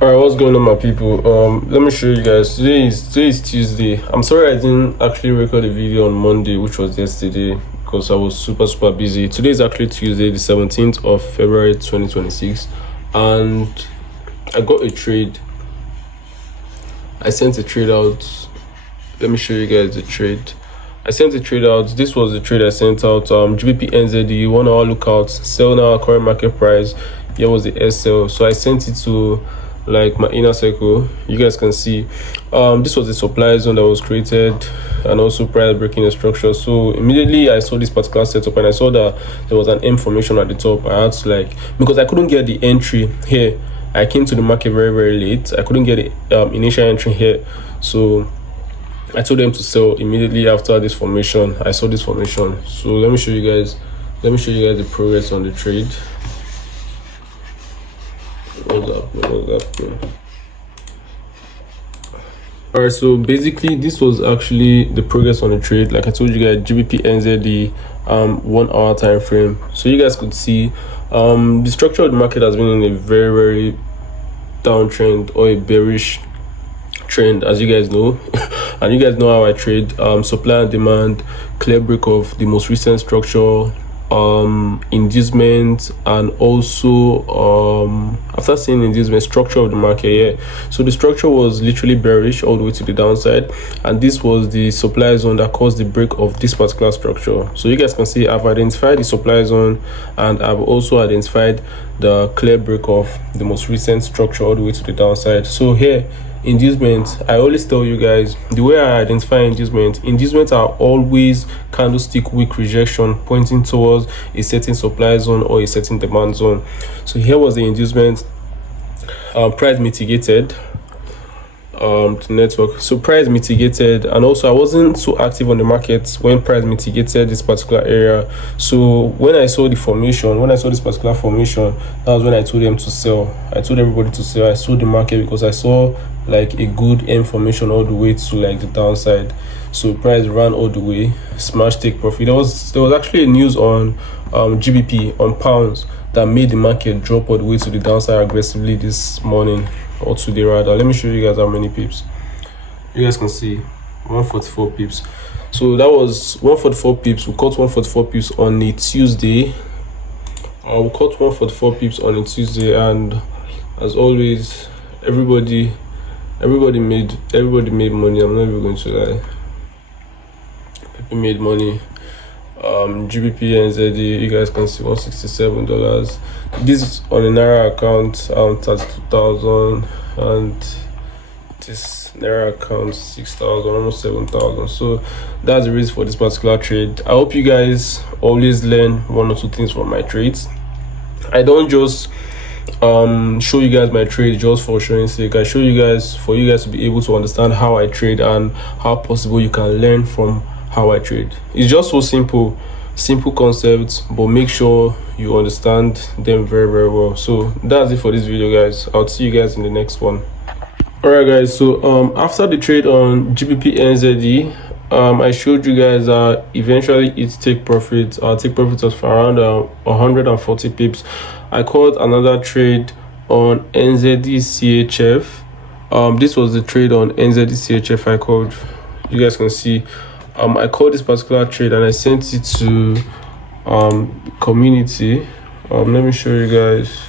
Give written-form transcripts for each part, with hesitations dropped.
All right, what's going on, my people? Let me show you guys. Today is Tuesday. I'm sorry I didn't actually record a video on Monday, which was yesterday, because I was super busy. Today is actually Tuesday, the 17th of February 2026, and I got a trade. I sent a trade out. Let me show you guys the trade. I sent a trade out. This was the trade I sent out. GBP NZD 1 hour lookout, sell now, current market price. Here was the SL. So I sent it to like my inner circle. You guys can see this was the supply zone that was created, and also price breaking structure. So immediately I saw this particular setup and I saw that there was an M formation at the top. I had to, because I couldn't get the entry here, I came to the market very late. I couldn't get the initial entry here, so I told them to sell immediately after this formation. I saw this formation. So let me show you guys the progress on the trade. What's up? All right, so basically this was actually the progress on the trade. Like I told you guys, GBP NZD 1 hour time frame. So you guys could see the structure of the market has been in a very downtrend, or a bearish trend, as you guys know. And you guys know how I trade. Supply and demand, clear break of the most recent structure, inducement, and also after seeing inducement, structure of the market. Yeah, so the structure was literally bearish all the way to the downside, and this was the supply zone that caused the break of this particular structure. So you guys can see I've identified the supply zone, and I've also identified the clear break of the most recent structure all the way to the downside. So here, inducement, I always tell you guys, the way I identify inducements are always candlestick wick rejection pointing towards a certain supply zone or a certain demand zone. So here was the inducement. Price mitigated the network, so price mitigated, and also I wasn't so active on the market when price mitigated this particular area. So when I saw this particular formation, that was when I told them to sell. I told everybody to sell. I sold the market because I saw like a good M formation all the way to like the downside. So price ran all the way, smash, take profit. There was actually a news on GBP, on pounds, that made the market drop all the way to the downside aggressively this morning, or today rather. Let me show you guys how many pips. You guys can see 144 pips. So that was 144 pips. We caught 144 pips on a Tuesday. And as always, everybody made money. I'm not even going to lie. People made money. GBP NZD, you guys can see $167. This is on a Naira account, 32,000, and this Naira account 6,000, almost 7,000. So that's the reason for this particular trade. I hope you guys always learn one or two things from my trades. I don't just show you guys my trade just for showing sake. I show you guys for you guys to be able to understand how I trade and how possible you can learn from how I trade. It's just so simple concepts, but make sure you understand them very well. So that's it for this video, guys. I'll see you guys in the next one. All right, guys, so after the trade on GBP NZD, I showed you guys eventually it take profit. Our take profit was for around 140 pips. I called another trade on NZD CHF. This was the trade on NZD CHF I called. You guys can see I called this particular trade and I sent it to community. Let me show you guys.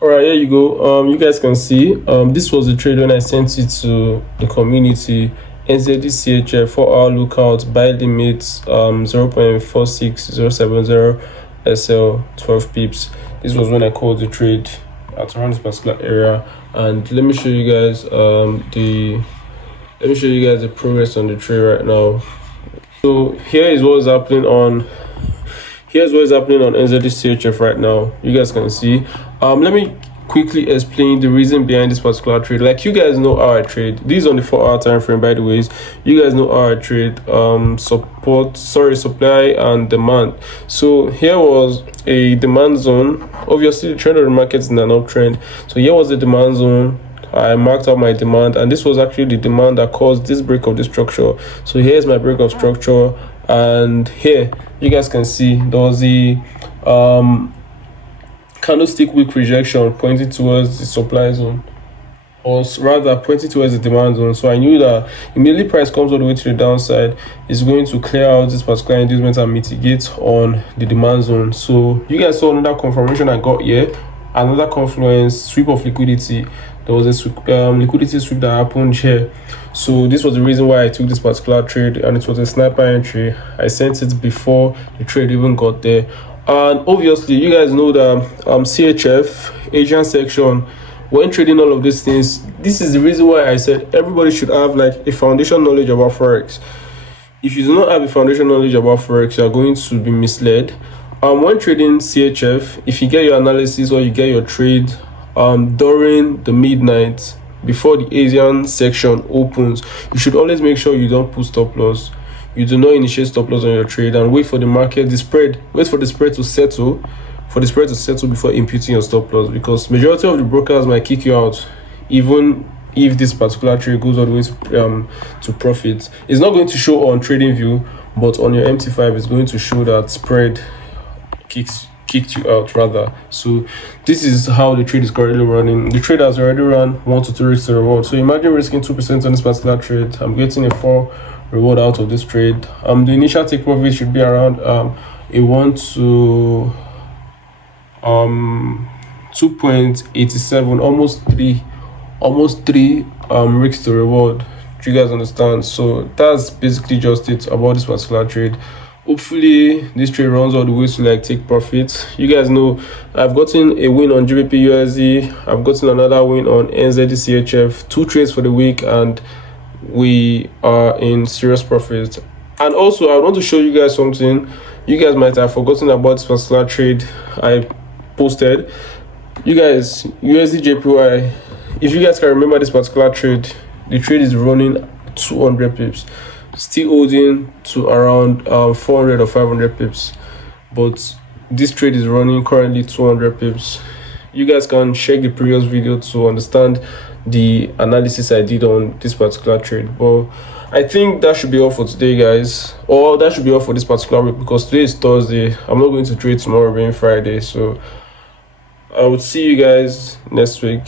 All right, here you go. You guys can see this was the trade when I sent it to the community. NZD CHF 4 hour lookout, buy limit 0.46070 SL 12 pips. This was when I called the trade at around this particular area. And let me show you guys the progress on the trade right now. So here's what's happening on NZD CHF right now. You guys can see. Let me quickly explain the reason behind this particular trade. Like, you guys know how I trade. This is on the 4 hour time frame, by the way. You guys know how I trade supply and demand. So here was a demand zone. Obviously the trend of the market is in an uptrend, so here was the demand zone. I marked out my demand, and this was actually the demand that caused this break of the structure. So here's my break of structure, and here you guys can see there was the candlestick wick rejection pointing towards the supply zone, or rather pointing towards the demand zone. So I knew that immediately price comes all the way to the downside, it's going to clear out this particular inducement and mitigate on the demand zone. So you guys saw another confirmation I got here, another confluence sweep of liquidity. There was a liquidity sweep that happened here. So this was the reason why I took this particular trade, and it was a sniper entry. I sent it before the trade even got there. And obviously you guys know that CHF Asian section, when trading all of these things, this is the reason why I said everybody should have like a foundation knowledge about forex. If you do not have a foundation knowledge about forex, you are going to be misled. When trading CHF, if you get your analysis or you get your trade during the midnight before the Asian section opens, you should always make sure you don't put stop loss. You do not initiate stop loss on your trade, and wait for the market, wait for the spread to settle, before imputing your stop loss, because majority of the brokers might kick you out even if this particular trade goes all the way to profit. It's not going to show on TradingView, but on your MT5 it's going to show that spread kicked you out rather. So this is how the trade is currently running. The trade has already run 1 to 2 risks to reward. So imagine risking 2% on this particular trade. I'm getting a 4 reward out of this trade. The initial take profit should be around a 1 to 2.87, almost 3 risks to reward. Do you guys understand? So that's basically just it about this particular trade. Hopefully this trade runs all the way to like take profit. You guys know I've gotten a win on GBP USD, I've gotten another win on NZD CHF, 2 trades for the week, and we are in serious profit. And also I want to show you guys something. You guys might have forgotten about this particular trade I posted. You guys, USD JPY, if you guys can remember this particular trade, the trade is running 200 pips, still holding to around 400 or 500 pips, but this trade is running currently 200 pips. You guys can check the previous video to understand the analysis I did on this particular trade. But I think that should be all for today, guys, or that should be all for this particular week, because today is Thursday. I'm not going to trade tomorrow being Friday, so I will see you guys next week.